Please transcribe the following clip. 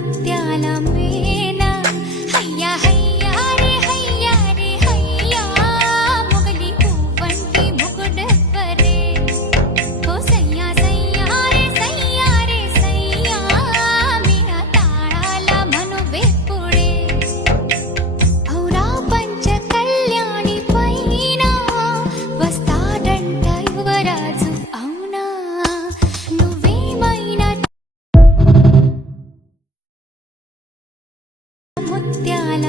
ముత్యాల మేన హయ్యా హయ్యా రే హయ్యా రే హయ్యా మొగలి పువ్వంటి మొగుడెవ్వరే ఓ సయ్యా సయ్యా రే సయ్యా మీర తాళాల మనువెప్పుడే ఔరా పంచ కళ్యాణి పైన వస్తాడంట యువరాజు అవునా నువ్వేమైనా ముత్యాల